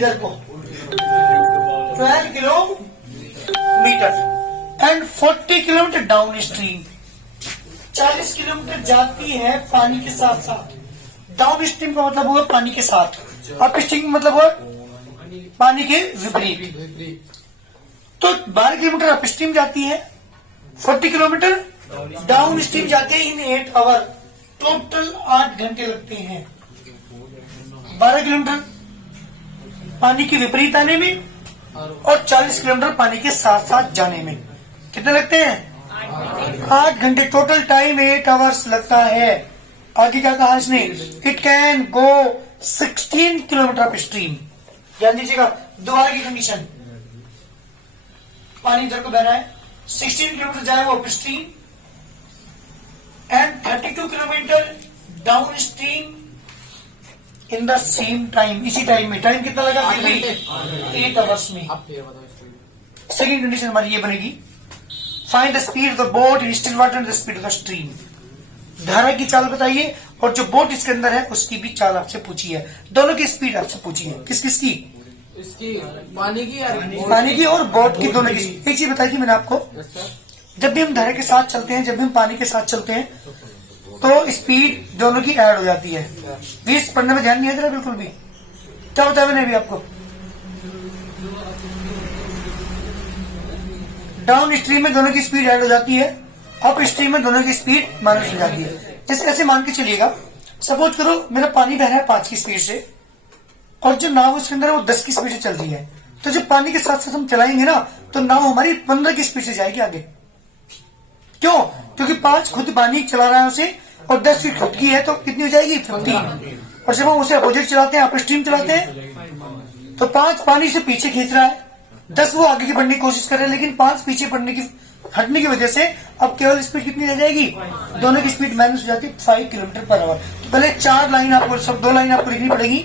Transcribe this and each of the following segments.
इधर को 12 kilometre and 40 kilometre down stream. 40 kilometre जाती है पानी के साथ साथ। डाउन स्ट्रीम का मतलब हुआ पानी के साथ, अप स्ट्रीम का मतलब हुआ पानी के विपरीत। तो 12 किलोमीटर अप स्ट्रीम जाती है, 40 किलोमीटर डाउन स्ट्रीम जाते हैं इन 8 आवर। टोटल 8 घंटे लगते हैं 12 किलोमीटर पानी के विपरीत आने में और 40 किलोमीटर पानी के साथ साथ जाने में। कितने लगते हैं? 8 घंटे। टोटल टाइम 8 आवर्स लगता है। आगे क्या कहा इसने? It can go 16 kilometre up stream. ध्यान दीजिएगा, दोबारा की कंडीशन, पानी इधर को बह रहा है, 16 किलोमीटर जाएगा up stream and 32 kilometre down stream in the same time. इसी टाइम में, टाइम कितना लगा? 8 आवर्स में। सेकेंड कंडीशन हमारी ये बनेगी, find the speed of the boat in still water and the speed of the stream. धारा की चाल बताइए और जो बोट इसके अंदर है उसकी भी चाल आपसे पूछी है। दोनों की स्पीड आपसे पूछी है। किस किस की? इसकी पानी की और बोट की, दोनों की। एक चीज बताई थी मैंने आपको, जब भी हम धारा के साथ चलते हैं, जब भी हम पानी के साथ चलते हैं तो स्पीड दोनों की ऐड हो जाती है। 20 पढ़ने में ध्यान नहीं है बिल्कुल भी। क्या बताया मैंने अभी आपको? डाउन स्ट्रीम में दोनों की स्पीड ऐड हो जाती है, अप स्ट्रीम में दोनों की स्पीड माइनस हो जाती है। इस ऐसे मान के चलिएगा, सपोज करो मेरा पानी बह रहा है 5 की स्पीड से और जो नाव उसके अंदर है वो 10 की स्पीड से चल रही है। तो जब पानी के साथ साथ हम चलाएंगे ना तो नाव हमारी 15 की स्पीड से जाएगी आगे। क्यों? क्योंकि 5 खुद पानी चला रहा है उसे और 10 की खुद की है, तो कितनी हो जाएगी? 50। और जब हम उसे अपोजिट चलाते हैं, अप स्ट्रीम चलाते हैं, तो 5 पानी से पीछे खींच रहा है, 10 वो आगे की बढ़ने की कोशिश कर रहे हैं, लेकिन 5 पीछे बढ़ने की हटने की वजह से अब केवल स्पीड कितनी रह जाएगी? दोनों की स्पीड माइनस हो जाती है 5 किलोमीटर पर आवर। तो पहले 4 लाइन आपको, सब 2 लाइन आपको लिखनी पड़ेगी।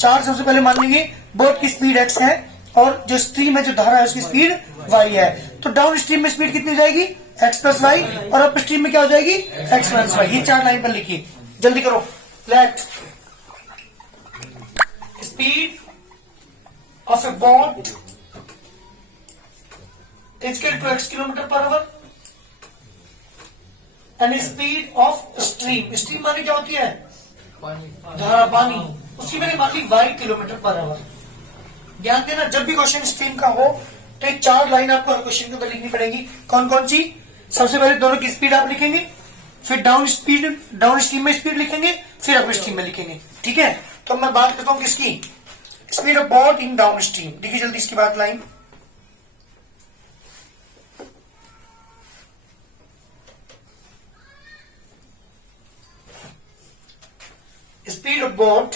4 सबसे पहले मान लेंगे बोट की स्पीड x है और जो स्ट्रीम है, जो धारा है, उसकी स्पीड y है। तो डाउन स्ट्रीम में स्पीड कितनी हो जाएगी? x प्लस वाई, और अप स्ट्रीम में क्या हो जाएगी? x माइनस वाई। ये 4 लाइन पर लिखिए, जल्दी करो। Let speed of a boat is equal to x kilometre per hour and speed of stream. Stream मानी क्या होती है? धारा, पानी। उसकी मैंने मान ली y किलोमीटर पर आवर। ध्यान देना, जब भी क्वेश्चन स्ट्रीम का हो तो 4 लाइन आपको हर क्वेश्चन के अंदर लिखनी पड़ेगी। कौन कौन सी? सबसे पहले दोनों की स्पीड आप लिखेंगे, फिर डाउन स्ट्रीम में स्पीड लिखेंगे, फिर अप स्ट्रीम में लिखेंगे। ठीक है? तो मैं बात करता हूं किसकी? Speed of boat in downstream. देखिए जल्दी इसकी बात line, speed of boat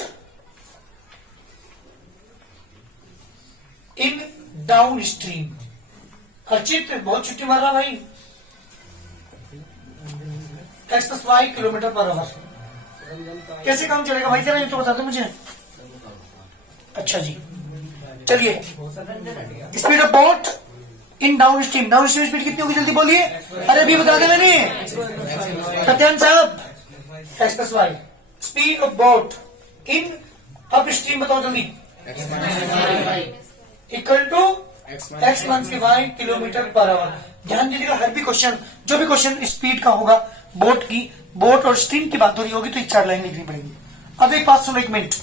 in downstream. Archit बहुत छुट्टी मार रहा भाई। x plus y kilometre per hour. कैसे काम चलेगा भाई, जरा ये तो बता दो मुझे। अच्छा जी, चलिए। Speed of boat in downstream. Down stream speed कितनी होगी जल्दी बोलिए। अरे अभी बता दे मैंने, सत्यान साहब। x plus y. Speed of boat in upstream बताओ जल्दी। इक्वल टू x माइनस के वाई किलोमीटर पर आवर। ध्यान दीजिएगा, हर भी क्वेश्चन, जो भी क्वेश्चन स्पीड का होगा, बोट की, बोट और स्ट्रीम की बात हो रही होगी, तो 4 लाइन लिखनी पड़ेगी। अब एक बात सुनो, 1 मिनट।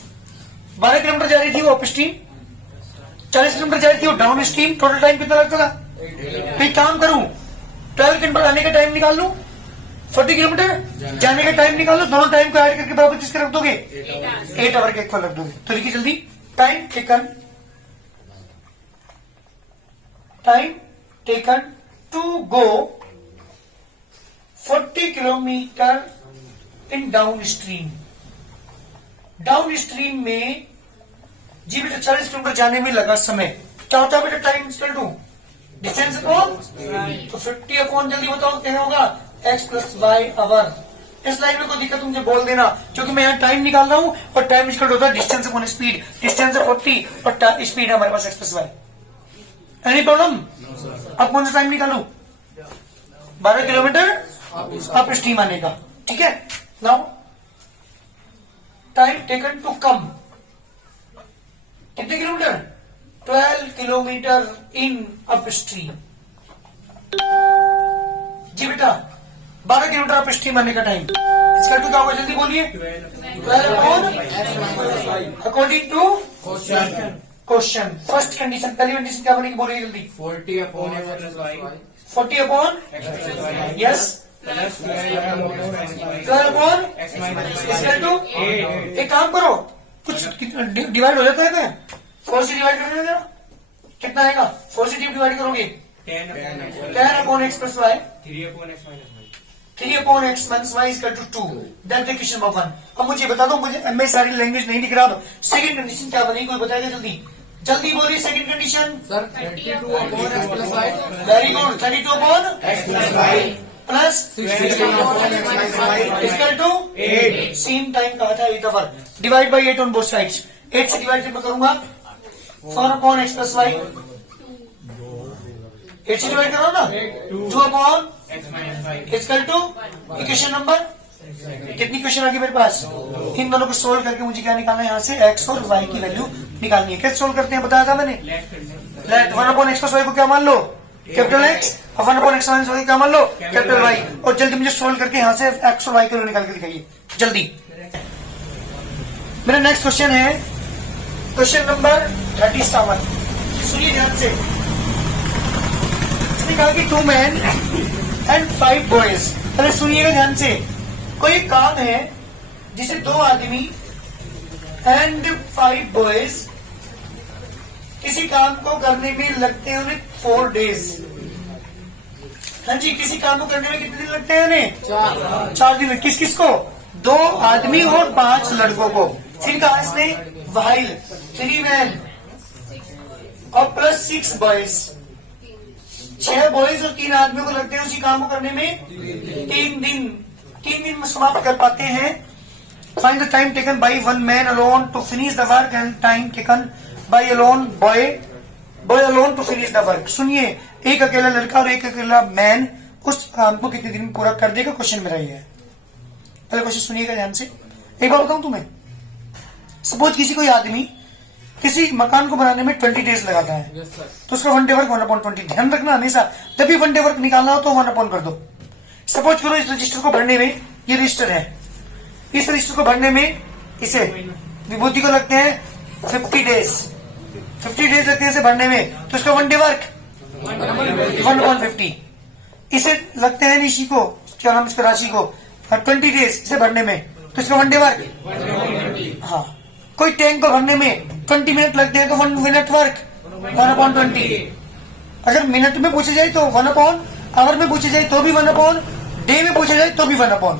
12 किलोमीटर जा रही थी वो अप स्ट्रीम, 40 किलोमीटर जा रही थी वो डाउन स्ट्रीम। टोटल टाइम कितना लगता था? तो एक काम करूं, 12 किलोमीटर आने का टाइम निकाल लूं, 40 किलोमीटर जाने का टाइम निकाल लो, दोनों टाइम को ऐड करके बराबर किसके रख दोगे? 8 आवर के इक्वल रख दोगे। तो लिखिए जल्दी, time taken to go 40 kilometre in downstream. Downstream में जी बेटा 40 किलोमीटर जाने में लगा समय। क्या होता है बेटा? Time equal to distance upon, तो 50 अपॉन, जल्दी बताओ क्या होगा? x plus y hour. इस लाइन में कोई दिक्कत मुझे बोल देना, क्योंकि मैं यहाँ टाइम निकाल रहा हूँ और टाइम इक्वल होता है डिस्टेंस अपॉन स्पीड। डिस्टेंस 40 और स्पीड हमारे पास x plus y. Any problem? अब कौन सा टाइम निकालू? 12 किलोमीटर अप स्ट्रीम आने का। ठीक है? Now time taken to come कितने kilometre? 12 kilometre in upstream. जी बेटा 12 किलोमीटर अप स्ट्रीम आने का टाइम। इसका टू क्या होगा जल्दी बोलिए। 12 upon according to question. First condition, पहली कंडीशन क्या बनेगी बोलिए जल्दी। 40 upon x plus y 40 upon yes 12 upon x minus इसका टू। एक काम करो, कुछ डिवाइड हो जाता है क्या? 4 से डिवाइड कर देना, कितना आएगा? 4 से डिवाइड करोगे 10 upon x plus y 3 upon x minus y is to 2। That the question number 1। अब मुझे बता दो, मुझे मैं सारी लैंग्वेज नहीं दिख रहा। सेकंड कंडीशन क्या बनेगी कोई बताएगा जल्दी? जल्दी बोलिए second condition. Sir 32 upon x plus y very good. 32 upon x plus y plus 16 upon x minus y equal to 8। Same time कहा था 8 hour. Divide by 8 on both sides. 8 से डिवाइड मैं करूंगा 4 अपॉन एक्स प्लस वाई। 8 से divide करो ना 2 अपॉन x minus y equal to equation number कितनी क्वेश्चन आ गई मेरे पास? इन दोनों को सोल्व करके मुझे क्या निकालना है? यहाँ से x और y की वैल्यू निकालनी है। कैसे सोल्व करते हैं बताया था मैंने। Let 1 upon x plus y को क्या मान लो? Capital x. और 1 अपॉन एक्स माइनस वाई क्या मान लो? Capital Y. और जल्दी मुझे सोल्व करके यहाँ से x और y की वैल्यू निकाल के दिखाइए जल्दी। मेरा नेक्स्ट क्वेश्चन है क्वेश्चन नंबर 37। सुनिए ध्यान से। इसने कहा कि 2 men and 5 boys। पहले सुनिएगा ध्यान से। कोई काम है जिसे 2 आदमी एंड 5 बॉयज किसी काम को करने में लगते हैं उन्हें 4 days। हाँ जी, किसी काम को करने में कितने दिन लगते हैं उन्हें? 4 दिन। किस किस को? 2 आदमी और 5 लड़कों को। फिर कहा इसने व्हाइल 3 men और प्लस 6 बॉयज। 6 बॉयज और 3 आदमियों को लगते हैं उसी काम को करने में 3 दिन। 3 दिन में समाप्त कर पाते हैं। Find the time taken by 1 man alone to finish the work and time taken by alone boy alone to finish the work. सुनिए, एक अकेला लड़का और एक अकेला मैन उस काम को कितने दिन में पूरा कर देगा? क्वेश्चन मेरा ये है। पहले क्वेश्चन सुनिएगा ध्यान से। एक बार बताऊं तुम्हें, सपोज किसी कोई आदमी किसी मकान को बनाने में 20 days लगाता है तो उसका 1 day वर्क 1/20। ध्यान रखना हमेशा जब भी 1 day वर्क निकालना हो तो 1 upon कर दो। सपोज करो इस रजिस्टर को भरने में, ये रजिस्टर है, इस रजिस्टर को भरने में इसे विभूति को लगते हैं 50 days। 50 days लगते हैं इसे भरने में, तो इसका 1 day वर्क 1/50। इसे लगते हैं निशी को, क्या नाम इसका, राशि को 20 days इसे भरने में, तो इसका 1 day वर्क। हाँ, कोई टैंक को भरने में 20 मिनट लगते हैं तो 1 minute वर्क 1/20। अगर मिनट में पूछे जाए तो 1 upon, आवर में पूछे जाए तो भी 1 upon, डे में पूछे जाए तो भी 1 upon।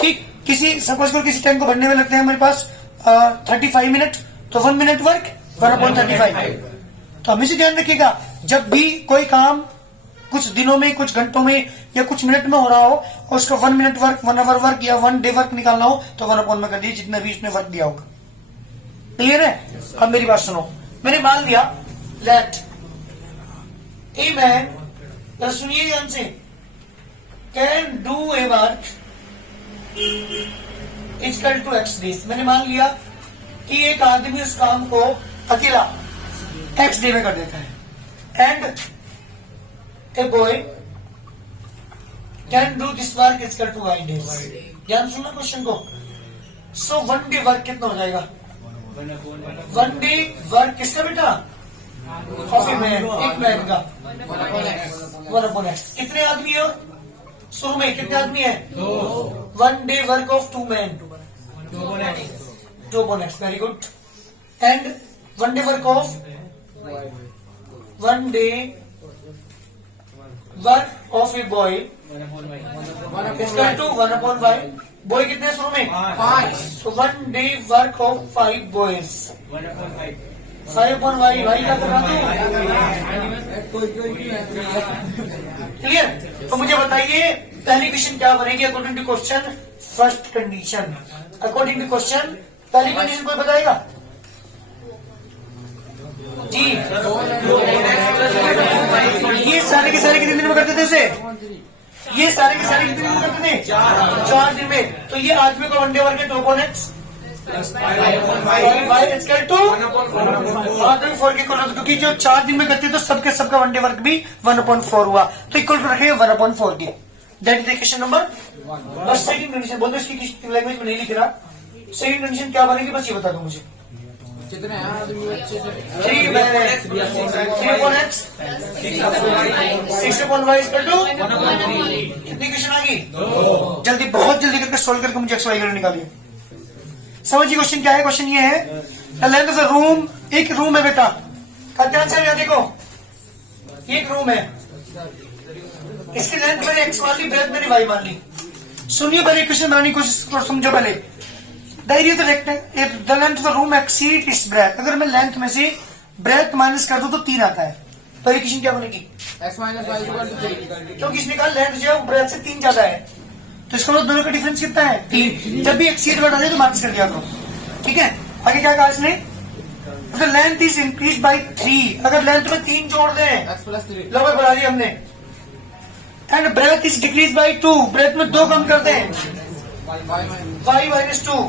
ठीक, किसी सपोज करो किसी टैंक को भरने में लगते हैं हमारे पास 35 मिनट, तो 1 minute वर्क 1/35। तो हमेशा ध्यान रखिएगा जब भी कोई काम कुछ दिनों में, कुछ घंटों में या कुछ मिनट में हो रहा हो और उसका 1 minute वर्क, 1 hour वर्क या 1 day वर्क निकालना हो तो 1 upon में कर दीजिए जितना भी इसने वर्क दिया होगा। क्लियर है? अब मेरी बात सुनो। मैंने मान लिया लेट ए मैन, सुनिए ध्यान से, can do a work equal to x days. मैंने मान लिया कि एक आदमी उस काम को अकेला एक्स डे में कर देता है and a boy can do this work equal to y days. ध्यान सुनना क्वेश्चन को। सो 1 day वर्क कितना हो जाएगा? 1 day वर्क किसका बेटा? ऑफ ए मैन, एक मैन का 1 upon x। कितने आदमी है शुरू में? कितने आदमी है? 1 day work of 2 men 2 upon x। Very good. And 1 day work of 1 day work of a boy इसका टू 1 upon y। बॉय कितने हैं शुरू में? 5। तो 1 day work of 5 boys 5 upon y। भाई का करना तो क्लियर। तो मुझे बताइए पहली क्वेश्चन क्या बनेगी according to question first condition. According to question पहली कंडीशन कोई बताएगा जी? ये सारे के सारे कितने दिन में करते थे इसे? ये सारे के सारे कितने दिन में करते थे? 4 दिन में। तो ये आदमी को 1 day वर्क है 2 upon x plus 5 upon y. y equal to 1 upon 4. हाँ तो 4 के इक्वल होता है, क्योंकि जो 4 दिन में करते हैं तो सबके सबका वन डे वर्क भी 1/4 हुआ, तो इक्वल टू रखेंगे 1/4 के। That is question number 1। बस सेकंड कंडीशन बोल दो, इसकी लैंग्वेज में नहीं लिख रहा। सेकंड कंडीशन क्या बनेगी बस ये बता दो मुझे। कितने हैं आदमी अच्छे से? 3 upon x 6 upon y equal to कितनी क्वेश्चन आ गई? जल्दी, बहुत जल्दी करके सोल्व करके मुझे एक्स वाई वैल्यू निकालिए। समझिए क्वेश्चन क्या है। क्वेश्चन ये है, the length of the room, एक रूम है बेटा, का ध्यान से देखो, ये एक रूम है, इसकी लेंथ मैंने एक्स मान ली, ब्रेथ मैंने वाई मान ली। सुनिए पहले क्वेश्चन बनाने की कोशिश करो, समझो पहले। The area of the rectangle, the length of the room exceed it's breath, अगर मैं लेंथ में से ब्रेथ माइनस कर दूं तो 3 आता है। पहली क्वेश्चन क्या बनेगी? x minus y equal to 3. क्योंकि इसने कहा लेंथ जो है वो ब्रेथ से 3 ज्यादा है, तो इसका मतलब दोनों का डिफरेंस कितना है? 3। जब भी एक्सीड वर्ड आ जाए तो माइनस कर दिया करो, ठीक है। आगे क्या कहा इसने? The length is increase by 3, अगर लेंथ में 3 जोड़ दें, x plus 3. लगभग बढ़ा दिया हमने। And breath is decrease by 2, breath में 2 कम कर दें, y minus. y माइनस 2,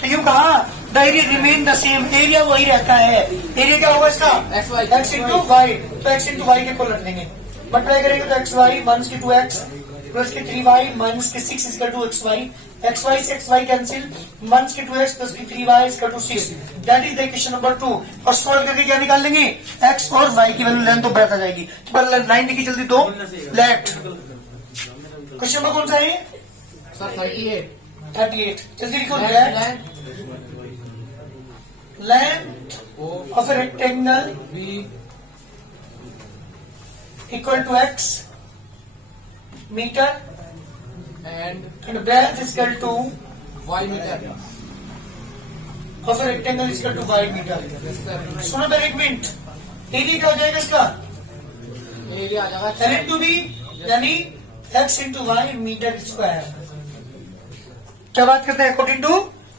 तो यूं कहा the area remain the same, area वही रहता है। एरिया क्या होगा इसका? XY. x इंटू वाई, तो x इंटू वाई के को रख देंगे, मल्टीप्लाई करेंगे तो एक्स वाई माइनस के 2x प्लस के 3y माइनस के 6 इक्वल टू एक्स वाई से एक्स वाई कैंसिल, माइनस के 2x प्लस के 3y equal to 6। That is the question number 2। और सॉल्व करके क्या निकाल लेंगे? x और y की वैल्यू, लेंथ तो ब्रेथ आ जाएगी। तो पहले लाइन लिखी जल्दी, दो लेफ्ट। क्वेश्चन नंबर कौन सा है? Sir 38. 38। जल्दी लिखो, Length length O of a rectangle B equal to x metre and and breadth equal to y meter. Of a rectangle equal to y metre. Yes sir. सुनो पहले एक minute, area क्या हो जाएगा इसका? Area आ जाएगा एल इंटू बी, यानी x into y metre square. क्या बात करते हैं? According to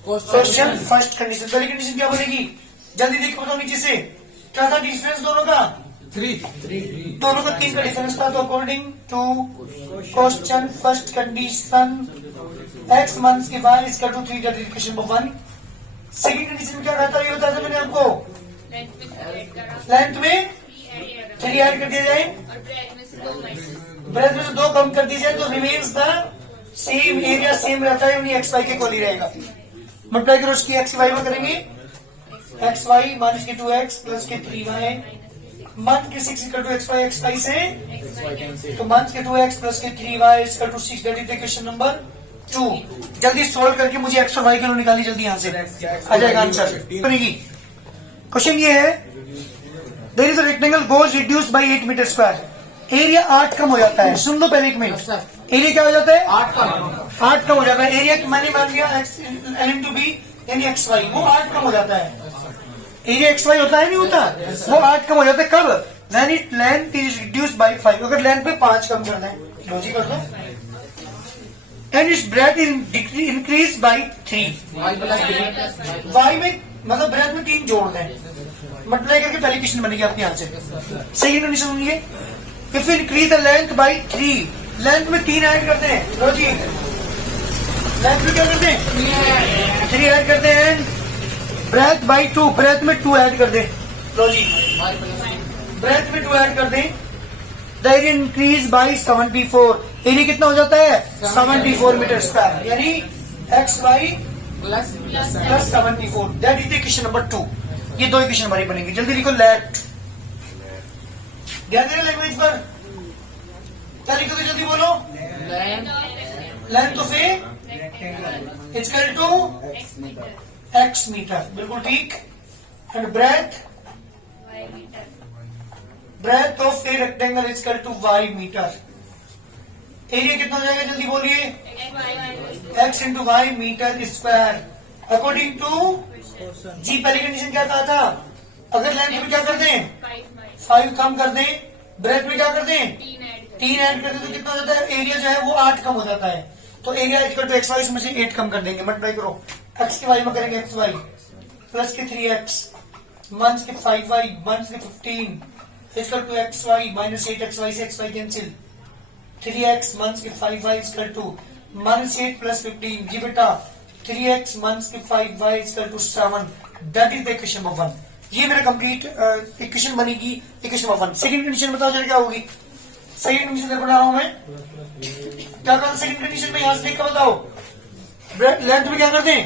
question first condition. पहली कंडीशन क्या बनेगी? जल्दी देखो बताओ नीचे से, क्या था डिफरेंस दोनों का? 3. दोनों का 3 का डिफरेंस था, तो according to question first condition x minus के y इसका to 3, that is question number 1। Second condition क्या रहता है ये बताया था मैंने आपको, लेंथ में 3 ऐड कर दिया जाए, ब्रेथ में से 2 कम कर दी जाए, तो remains the same, area same रहता है, एक्स वाई के इक्वल ही रहेगा। मल्टीप्लाई करो उसकी एक्स वाई में करेंगे, एक्स वाई माइनस के 2x प्लस के 3y माइनस के 6 इक्वल टू एक्स वाई से, तो माइनस के 2x प्लस के 3y equal to 6, that is the question number 2। जल्दी सोल्व करके मुझे एक्स और वाई की वैल्यू निकाली जल्दी, यहाँ से आ जाएगा आंसर बनेगी। क्वेश्चन ये है, there is a rectangle goes reduce by 8 metre square, area 8 कम हो जाता है। सुन लो पहले एक मिनट, एरिया क्या हो जाता है? 8 कम हो जाता है। एरिया मैंने मान लिया एक्स एल इंटू बी यानी एक्स वाई, वो 8 कम हो जाता है। एरिया एक्स वाई होता है नहीं होता, वो 8 कम हो जाता है। कब? When it length is reduce by 5, अगर लेंथ पे 5 कम कर दें, लॉजिक कर दो, and its breath increase by 3, y plus 3. Y में मतलब ब्रेथ में 3 जोड़ दें, मल्टीप्लाई करके पहली क्वेश्चन बनेगी आपके यहाँ से। सेकंड कंडीशन सुनिए, if increase the length by 3, length में 3 ऐड करते हैं, लो जी लेंथ में क्या करते हैं? 3 ऐड करते हैं, ब्रेथ बाई 2, ब्रेथ में 2 ऐड कर दे, लो जी y plus 3. ब्रेथ में 2 ऐड कर दें, the area increase by 74, area कितना हो जाता है? 74 मीटर स्क्वायर, यानी x y Plus plus 74, that is the question number 2। ये 2 इक्वेशन हमारी बनेगी। जल्दी लिखो, लेफ्ट, ध्यान देना लैंग्वेज पर, क्या लिखो तो जल्दी बोलो, length length of a equal to x metre, बिल्कुल ठीक, and breadth of a rectangle equal to y metre. Area कितना हो जाएगा जल्दी बोलिए? X into y metre square, according to जी। पहली कंडीशन क्या कहा था? अगर लेंथ में क्या कर दें? 5 कम कर दें, ब्रेथ में क्या कर दें? 3 ऐड कर दें, तो कितना हो जाता है? एरिया जो है वो 8 कम हो जाता है, तो area equal to x y में से 8 कम कर देंगे, मल्टीप्लाई करो, एक्स के वाई में करेंगे एक्स वाई प्लस के 3x माइनस के 5y माइनस के 15 equal to x y minus 8 x y से x y cancel, 3x minus के 5y equal to minus 8 plus 15। जी बेटा 3x minus के 5y equal to 7, that is the equation number 1। ये मेरा complete equation बनेगी, equation number 1। Second condition बताओ जरा क्या होगी। सेकंड कंडीशन बना रहा हूं मैं, क्या कहा सेकंड कंडीशन में, यहां से देख कर बताओ। लेंथ में क्या कर दें,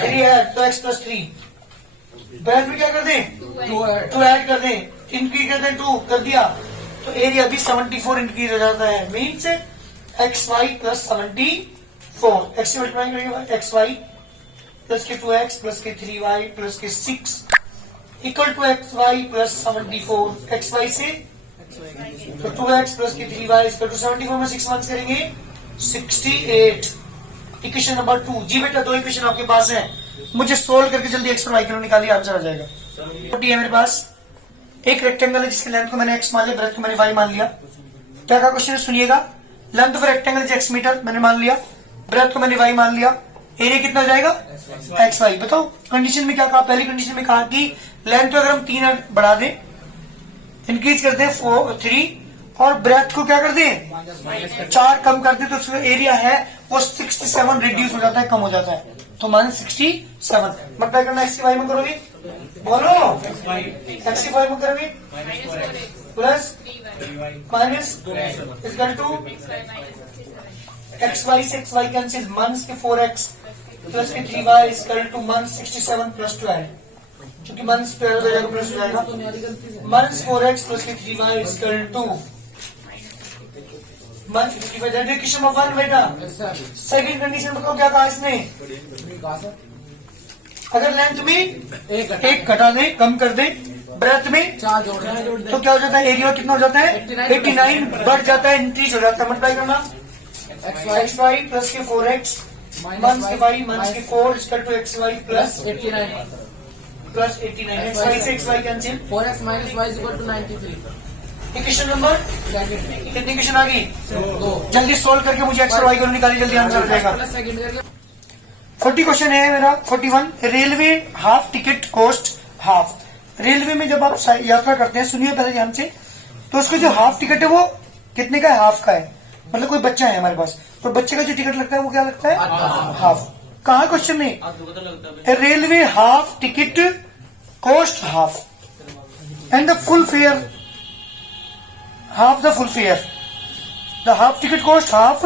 3 ऐड, तो x प्लस 3। ब्रेथ में क्या कर दें, 2 ऐड कर दें, इंक्रीज कर दें, 2 कर दिया, तो एरिया भी 74 इंक्रीज हो जाता है। Means x y plus 74, x से मल्टीप्लाई करेंगे एक्स वाई प्लस के 2x प्लस के 3y प्लस के 6 equal to x y plus 74, x y से तो 2x प्लस के 3y इक्वल टू 74 में 6 माइनस करेंगे 68। Equation number 2। जी बेटा, 2 इक्वेशन आपके पास है, मुझे सोल्व करके जल्दी एक्स और वाई किलो निकालिए, आंसर आ जाएगा। है मेरे पास एक रेक्टेंगल है जिसके लेंथ को मैंने x मान लिया, ब्रेथ को मैंने y मान लिया। क्या का क्वेश्चन है सुनिएगा। Length of rectangle is x metre, मैंने मान लिया, ब्रेथ को मैंने y मान लिया, एरिया कितना हो जाएगा एक्स वाई। बताओ कंडीशन में क्या कहा, पहली कंडीशन में कहा कि लेंथ को अगर हम 3 बढ़ा दें, इंक्रीज कर दें 3 और ब्रेथ को क्या कर दें 4 कम कर दें, तो उसका एरिया है वो 67 रिड्यूस हो जाता है, कम हो जाता है, तो -67। मतलब करना एक्स वाई में करोगे, बोलो एक्स वाई में करोगे plus minus equal to x y से एक्स वाई कैंसिल, माइनस के 4x प्लस के 3y इक्वल टू -67 प्लस 12, क्योंकि माइनस प्लस हो जाएगा, -4x प्लस के 3y इक्वल टू -55 नंबर 1 बेटा। सेकंड कंडीशन बताओ क्या कहा इसने, अगर लेंथ में एक घटा दें, कम कर दें, ब्रेथ में 4 जोड़ दें, तो क्या हो जाता है, एरिया कितना हो जाता है 89 बढ़ जाता है, इंक्रीज हो जाता है। मल्टीप्लाई करना एक्स वाई प्लस के 4x माइनस के वाई माइनस के 4 equal to x y plus 89 x y से x y cancel, 4x minus y is equal to 93. Equation number कितनी इक्वेशन आ गई, 2। जल्दी सोल्व करके मुझे एक्स और वाई को निकालिए, जल्दी आंसर हो जाएगा। 40 क्वेश्चन है मेरा 41। Railway half ticket cost half. Railway में जब आप यात्रा करते हैं, सुनिए पहले ध्यान से, तो उसका जो हाफ टिकट है वो कितने का है, हाफ का है। मतलब कोई बच्चा है हमारे पास, तो बच्चे का जो टिकट लगता है वो क्या लगता है, हाफ। कहा क्वेश्चन में, railway half ticket cost half and the full fair half the full fare. The half ticket cost half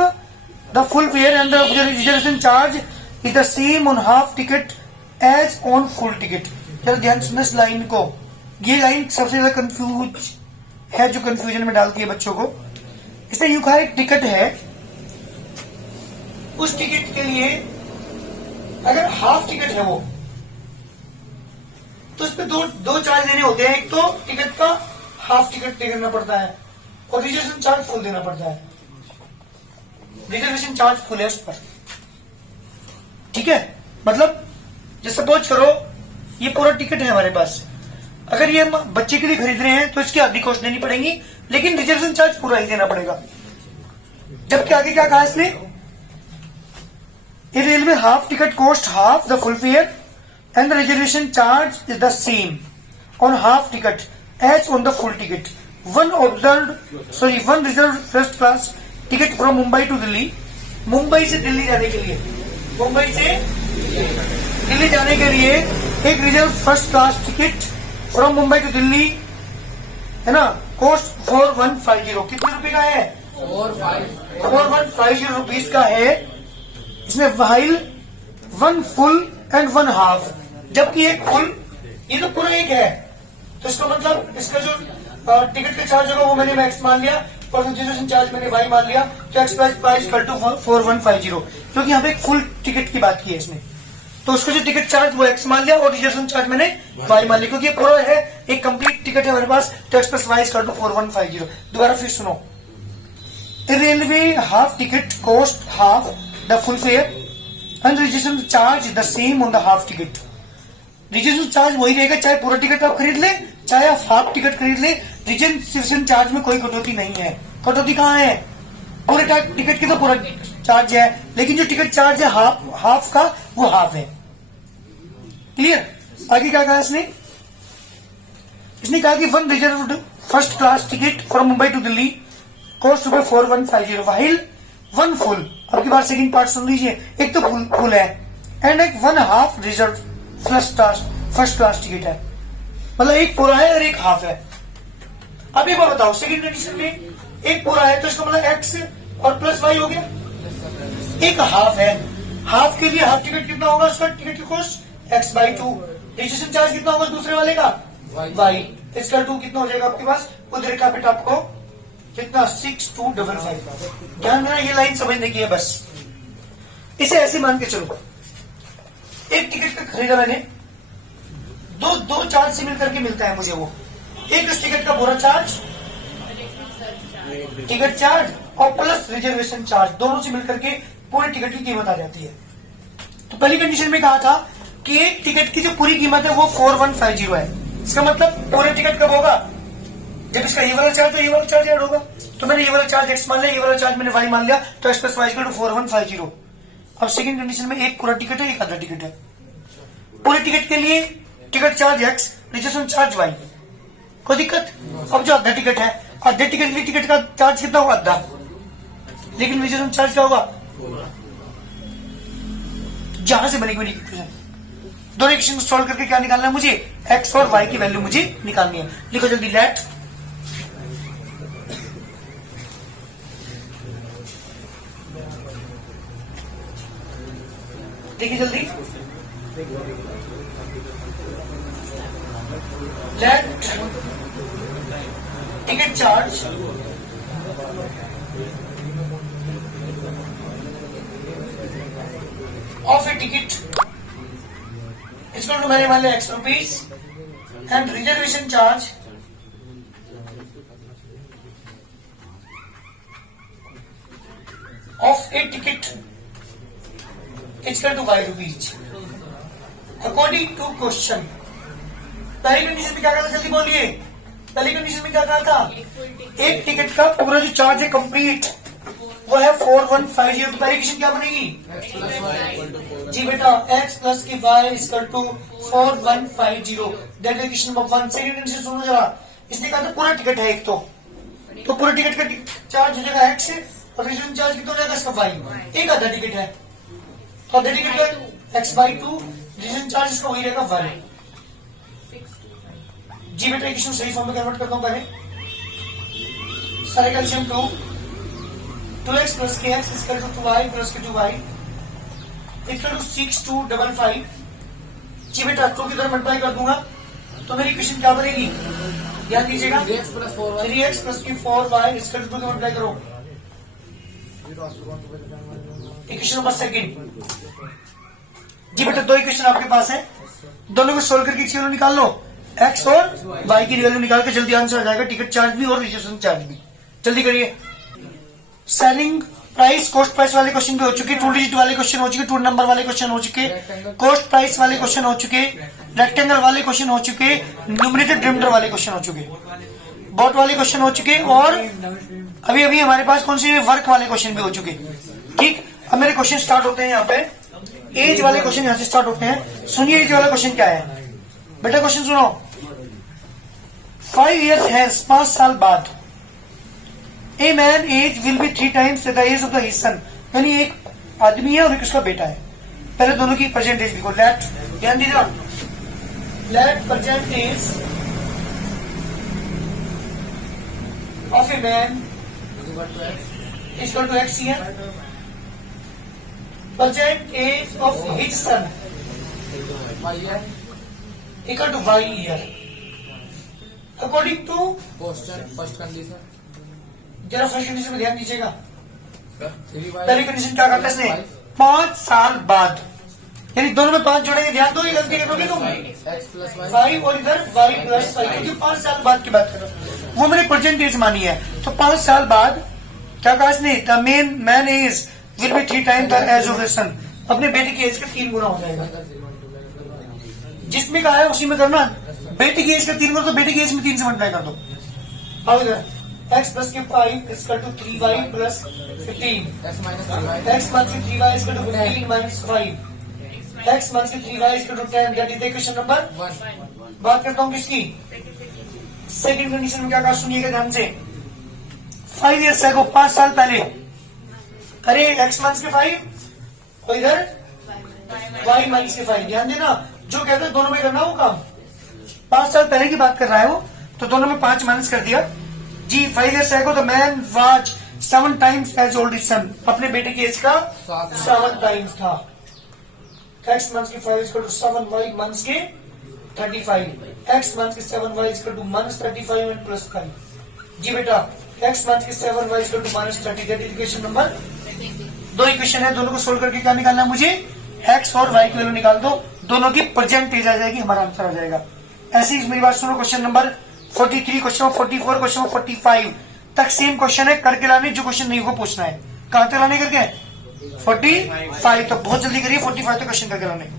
the full fare and the reservation charge is the same on half ticket as on full ticket. जरा ध्यान सुनना इस line को, ये line सबसे ज्यादा confuse है, जो कंफ्यूजन में डालती है बच्चों को। इसने यूं कहा एक टिकट है, उस टिकट के लिए अगर हाफ टिकट है वो, तो उस पर दो चार्ज देने होते हैं। एक तो टिकट का हाफ टिकट पे करना पड़ता है और रिजर्वेशन चार्ज फुल देना पड़ता है। रिजर्वेशन चार्ज फुल है उस पर, ठीक है। मतलब जैसे सपोज करो ये पूरा टिकट है हमारे पास, अगर ये हम बच्चे के लिए खरीद रहे हैं तो इसकी आधी कॉस्ट देनी पड़ेगी, लेकिन रिजर्वेशन चार्ज पूरा ही देना पड़ेगा। जबकि आगे क्या कहा इसने, ये railway half ticket cost half the full fare and the reservation charge is the same on half ticket as on the full ticket. One reserve first class ticket from Mumbai to Delhi, Mumbai से दिल्ली जाने के लिए, मुंबई से दिल्ली जाने के लिए एक reserve first class ticket from Mumbai to Delhi है ना, कॉस्ट 4150। कितने रुपए का है, 4150 रुपीज का है। इसमें व्हाइल 1 फुल एंड 1 हाफ, जबकि एक फुल, ये तो पूरा एक है, तो इसका मतलब इसका जो टिकट का चार्ज होगा वो मैंने एक्स मान लिया और रिजर्वेशन चार्ज मैंने वाई मान लिया, तो एक्स प्राइस इक्वल टू 4150, क्योंकि यहाँ पे एक फुल टिकट की बात की है इसने, तो उसका जो टिकट चार्ज वो एक्स मान लिया और रिजर्वेशन चार्ज मैंने वाई मान लिया, क्योंकि ये पूरा है, एक कंप्लीट टिकट है हमारे पास, तो x plus y equal to 4150। दोबारा फिर सुनो, railway half ticket cost half the full fare and reservation charge the same on the half ticket. Reservation charge वही रहेगा चाहे पूरा टिकट आप खरीद ले चाहे आप हाफ टिकट खरीद ले, रिजर्वेशन चार्ज में कोई कटौती नहीं है। कटौती कहाँ है, पूरे टिकट की तो पूरा चार्ज है, लेकिन जो टिकट चार्ज है हाफ का वो हाफ है। क्लियर। आगे क्या कहा इसने, इसने कहा कि 1 reserved first class ticket from Mumbai to Delhi cost ₹4150 while 1 full. आपकी बात सेकंड पार्ट सुन लीजिए, एक तो फुल है एंड एक 1/2 रिजर्व फर्स्ट क्लास टिकट है, मतलब एक पूरा है और एक हाफ है। अब ये बताओ सेकंड कंडीशन में एक पूरा है तो इसका मतलब एक्स और प्लस वाई हो गया, एक हाफ है, हाफ के लिए हाफ टिकट कितना होगा उसका टिकट की कॉस्ट x/2, रजिस्ट्रेशन चार्ज कितना होगा दूसरे वाले का y, इसका 2 कितना हो जाएगा आपके पास उधर का बेटा आपको कितना 6255। ध्यान देना ये लाइन समझने की है बस। इसे ऐसे मान के चलो एक टिकट का खरीदा मैंने, दो चार्ज से मिल करके मिलता है मुझे वो, एक उस टिकट का पूरा चार्ज टिकट चार्ज और प्लस रिजर्वेशन चार्ज दोनों से मिलकर के पूरे टिकट की कीमत आ जाती है। तो पहली कंडीशन में कहा था कि एक टिकट की जो पूरी कीमत है वो 4150 है। इसका मतलब पूरे टिकट कब होगा जब इसका ये वाला चार्ज और ये वाला चार्ज ऐड होगा। तो मैंने ये वाला चार्ज एक्स मान लिया, ये वाला चार्ज मैंने वाई मान लिया, तो x plus y equal to 4150। अब सेकंड कंडीशन में एक पूरा टिकट है एक आधा टिकट है, पूरे टिकट के लिए ticket charge x registration charge y, कोई दिक्कत। अब जो आधा टिकट है आधे टिकट के लिए टिकट का चार्ज कितना होगा आधा, लेकिन रजिस्ट्रेशन चार्ज क्या होगा, जहां से बनेगी इक्वेशन दोनों इक्वेशन को सॉल्व करके क्या निकालना है मुझे, एक्स और वाई की वैल्यू मुझे निकालनी है। लिखो जल्दी लेट देखिए जल्दी let ticket charge of a ticket इसको तो मैंने मान लिया x rupees and reservation charge of a ticket equal to y rupees according to question. पहली कंडीशन में क्या कहा था जल्दी बोलिए, पहली कंडीशन में क्या कहा था, एक टिकट का पूरा जो चार्ज है कंप्लीट वो है 4150। तो पहली कंडीशन क्या बनेगी जी बेटा x प्लस की y equal to 4150, that is condition number 1। Second condition सुनो जरा, इसने कहा था पूरा टिकट है एक, तो पूरे टिकट का चार्ज हो जाएगा x और रजिस्ट्रेशन चार्ज कितना हो जाएगा इसका y, एक आधा टिकट है तो आधा टिकट का x/2 रजिस्ट्रेशन चार्ज इसका वही रहेगा y। जी बेटा इक्वेशन सही फॉर्म में कन्वर्ट करता हूं पहले, सारे कैल्शियम 2x प्लस के x equal to 2y plus के 2y इक्वल टू 6255। जी बेटा 2 की तरफ मल्टीप्लाई कर दूंगा तो मेरी इक्वेशन क्या बनेगी, ध्यान दीजिएगा 3x प्लस की 4y इक्वल टू 2 की मल्टीप्लाई करो, इक्वेशन नंबर सेकंड। जी बेटा दो इक्वेशन आपके पास है, दोनों को सोल्व करके इक्वेशन निकाल लो, x और y की वैल्यू निकाल के जल्दी आंसर आ जाएगा, टिकट चार्ज भी और रजिस्ट्रेशन चार्ज भी। जल्दी करिए। सेलिंग प्राइस कॉस्ट प्राइस वाले क्वेश्चन भी हो चुके, 2 डिजिट वाले क्वेश्चन हो चुके, 2 नंबर वाले क्वेश्चन हो चुके, कॉस्ट प्राइस वाले क्वेश्चन हो चुके, रेक्टेंगल वाले क्वेश्चन हो चुके, न्यूमरेटर डिनोमिनेटर वाले क्वेश्चन हो चुके, बॉट वाले क्वेश्चन हो चुके, और अभी अभी हमारे पास कौन से वर्क वाले क्वेश्चन भी हो चुके। ठीक, अब मेरे क्वेश्चन स्टार्ट होते हैं यहाँ पे, एज वाले क्वेश्चन यहाँ से स्टार्ट होते हैं। सुनिए एज वाला क्वेश्चन क्या है बेटा, क्वेश्चन सुनो। 5 years हैज 5 साल बाद a man age will be 3 times the age of the his son, यानी एक आदमी है और एक उसका बेटा है। पहले दोनों की प्रेजेंट एज लिखो, लेट ध्यान दीजिएगा, let present age of a man equal to x here, present age of his son equal to y here according to first condition. जरा फर्स्ट कंडीशन में ध्यान दीजिएगा, पहली कंडीशन क्या करता है इसने 5 साल बाद, यानी दोनों में 5 जोड़ेंगे, ध्यान दो ये गलती करोगे तुम, एक्स प्लस वाई और इधर वाई प्लस वाई, क्योंकि 5 साल बाद की बात कर रहा हूं, वो मैंने प्रेजेंट एज मानी है। तो 5 साल बाद क्या कहा इसने, the main man age will be 3 times the age of the son, अपने बेटे की एज का 3 गुना हो जाएगा। जिसमें कहा है उसी में करना, बेटे की एज का 3 गुना तो बेटे की एज में 3 से मल्टीप्लाई कर दो। अब इधर x प्लस के 5 equal to 3y plus 15, x minus 3y equal to 15 minus 5, x minus 3y equal to 10, that is equation number 1। बात करता हूं किसकी, सेकंड कंडीशन में क्या कहा सुनिएगा ध्यान से। 5 years ago 5 साल पहले, अरे x माइनस के 5 और इधर y माइनस के 5। ध्यान देना, जो कहते हैं दोनों में करना वो काम 5 साल पहले की बात कर रहा है वो, तो दोनों में 5 माइनस कर दिया जी। 5 years ago the man was 7 times age old his son, अपने बेटे की एज का 7 times था। x माइनस के 5 इक्वल टू 7, y माइनस के 35, x माइनस के 7, y equal to minus 35 and plus 5 जी बेटा। x माइनस के 7, y equal to minus 30, that is equation number 2 equation है। दोनों को सोल्व करके क्या निकालना है मुझे, x और y की वैल्यू निकाल दो, दोनों की प्रेजेंट एज आ जाएगी, हमारा आंसर आ जाएगा। ऐसे ही मेरी बात सुनो, question number 43, question number 44, question number 45 तक सेम क्वेश्चन है, करके लाने, जो क्वेश्चन नहीं होगा पूछना है। कहां तक लाने करके 45, तो बहुत जल्दी करिए, 45 तक क्वेश्चन करके लाने।